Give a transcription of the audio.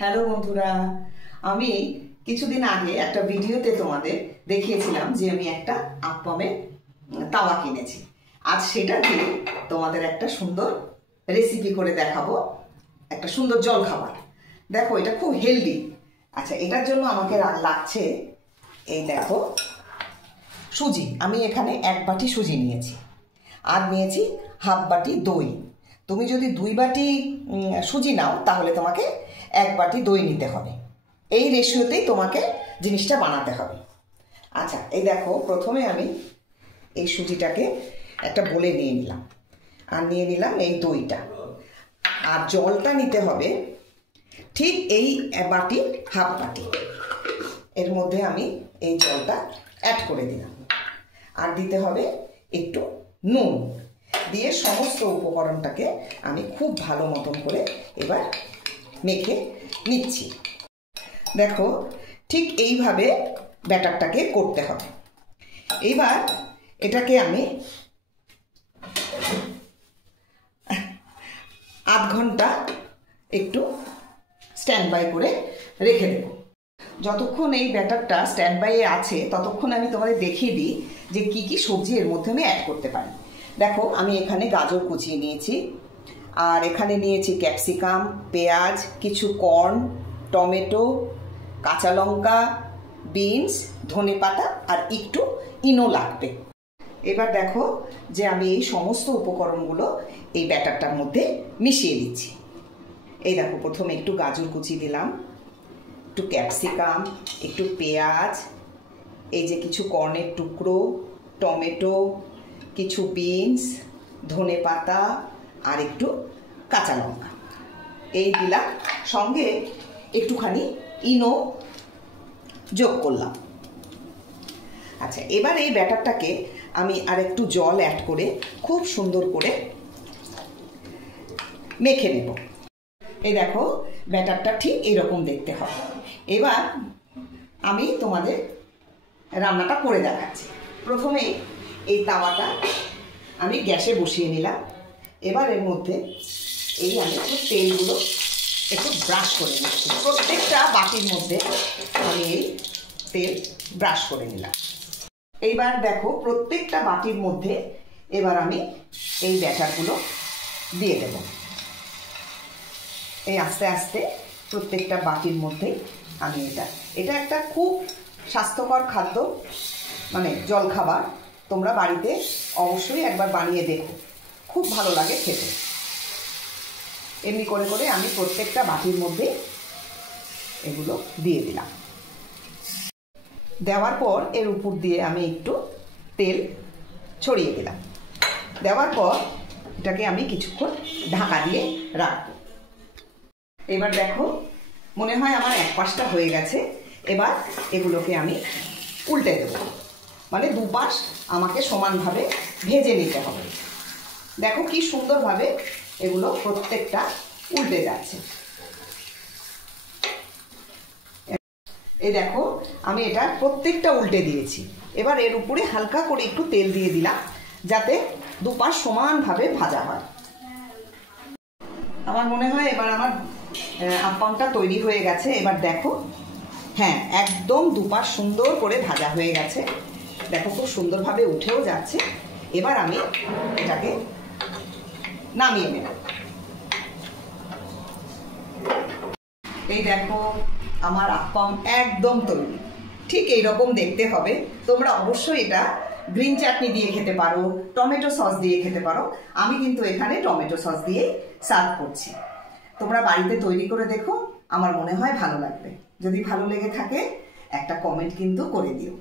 Hello বন্ধুরা, আমি কিছুদিন আগে একটা ভিডিওতে তোমাদের দেখিয়েছিলাম যে আমি একটা আপ্পামের তাওয়া কিনেছি। আজ সেটা দিয়ে তোমাদের একটা সুন্দর রেসিপি করে দেখাবো, একটা সুন্দর জল খাবার। দেখো, এটা খুব হেলদি। আচ্ছা, এটার জন্য আমাকে লাগছে, এই দেখো, সুজি। আমি এখানে 1 বাটি সুজি নিয়েছি, আর নিয়েছি হাফ বাটি দই। তুমি যদি 2 বাটি সুজি নাও তাহলে তোমাকে 1 বাটি দই নিতে হবে। এই রেশিওতেই তোমাকে জিনিসটা বানাতে হবে। আচ্ছা, এই দেখো, প্রথমে আমি এই সুজিটাকে একটা বলে নিয়ে নিলাম, আর নিয়ে নিলাম এই দইটা, আর জলটা নিতে হবে ঠিক এই বাটি, হাফ বাটি। এর মধ্যে আমি এই জলটা অ্যাড করে দিলাম, আর দিতে হবে একটু নুন দিয়ে সমস্ত উপকরণটাকে আমি খুব ভালো মতন করে এবার মেখে নিচ্ছি। দেখো, ঠিক এইভাবে ব্যাটারটাকে করতে হবে। এবার এটাকে আমি আধ ঘন্টা একটু স্ট্যান্ড বাই করে রেখে দেব। যতক্ষণ এই ব্যাটারটা স্ট্যান্ড বাইয়ে আছে ততক্ষণ আমি তোমাদের দেখিয়ে দিই যে কি কি সবজি এর মধ্যে আমি অ্যাড করতে পারি। দেখো, আমি এখানে গাজর কুচিয়ে নিয়েছি, আর এখানে নিয়েছি ক্যাপসিকাম, পেঁয়াজ, কিছু কর্ন, টমেটো, কাঁচা লঙ্কা, বিনস, ধনেপাতা, আর একটু ইনো লাগবে। এবার দেখো যে আমি এই সমস্ত উপকরণগুলো এই ব্যাটারটার মধ্যে মিশিয়ে দিচ্ছি। এই দেখো, প্রথমে একটু গাজর কুচি দিলাম, একটু ক্যাপসিকাম, একটু পেঁয়াজ, এই যে কিছু কর্নের টুকরো, টমেটো, কিছু বিনস, ধনেপাতা, আর একটু কাঁচা লঙ্কা এই দিলাম, সঙ্গে একটুখানি ইনো যোগ করলাম। আচ্ছা, এবার এই ব্যাটারটাকে আমি আর একটু জল অ্যাড করে খুব সুন্দর করে মেখে নেব। এই দেখো, ব্যাটারটা ঠিক এরকম দেখতে হবে। এবার আমি তোমাদের রান্নাটা করে দেখাচ্ছি। প্রথমে এই তাওয়াটা আমি গ্যাসে বসিয়ে নিলাম। এবার এর মধ্যে এই আমি একটু তেলগুলো একটু ব্রাশ করে নিচ্ছি। প্রত্যেকটা বাটির মধ্যে আমি এই তেল ব্রাশ করে নিলাম। এইবার দেখো, প্রত্যেকটা বাটির মধ্যে এবার আমি এই ব্যাটারগুলো দিয়ে দেব। এই আস্তে আস্তে প্রত্যেকটা বাটির মধ্যে আমি এটা একটা খুব স্বাস্থ্যকর খাদ্য, মানে জলখাবার। তোমরা বাড়িতে অবশ্যই একবার বানিয়ে দেখো, খুব ভালো লাগে খেতে। এমনি করে করে আমি প্রত্যেকটা বাটির মধ্যে এগুলো দিয়ে দিলাম। দেওয়ার পর এর উপর দিয়ে আমি একটু তেল ছড়িয়ে দিলাম। দেওয়ার পর এটাকে আমি কিছুক্ষণ ঢাকা দিয়ে রাখবো। এবার দেখো, মনে হয় আমার এক পাশটা হয়ে গেছে। এবার এগুলোকে আমি উল্টে দেব, মানে দুপাশ আমাকে সমানভাবে ভেজে নিতে হবে। দেখো কি সুন্দরভাবে এগুলো প্রত্যেকটা উল্টে যাচ্ছে। এই দেখো, আমি এটা প্রত্যেকটা উল্টে দিয়েছি। এবার এর উপরে হালকা করে একটু তেল দিয়ে দিলাম, যাতে দুপাশ সমানভাবে ভাজা হয়। আমার মনে হয় এবার আমার আপ্পামটা তৈরি হয়ে গেছে। এবার দেখো, হ্যাঁ, একদম দুপাশ সুন্দর করে ভাজা হয়ে গেছে। দেখো, খুব সুন্দরভাবে উঠেও যাচ্ছে। এবার আমি এটাকে নামিয়ে নেব। এই দেখো, আমার আপ্পাম একদম তৈরি। ঠিক এইরকম দেখতে হবে। তোমরা অবশ্যই এটা গ্রিন চাটনি দিয়ে খেতে পারো, টমেটো সস দিয়ে খেতে পারো। আমি কিন্তু এখানে টমেটো সস দিয়ে সার্ভ করছি। তোমরা বাড়িতে তৈরি করে দেখো, আমার মনে হয় ভালো লাগবে। যদি ভালো লেগে থাকে একটা কমেন্ট কিন্তু করে দিও।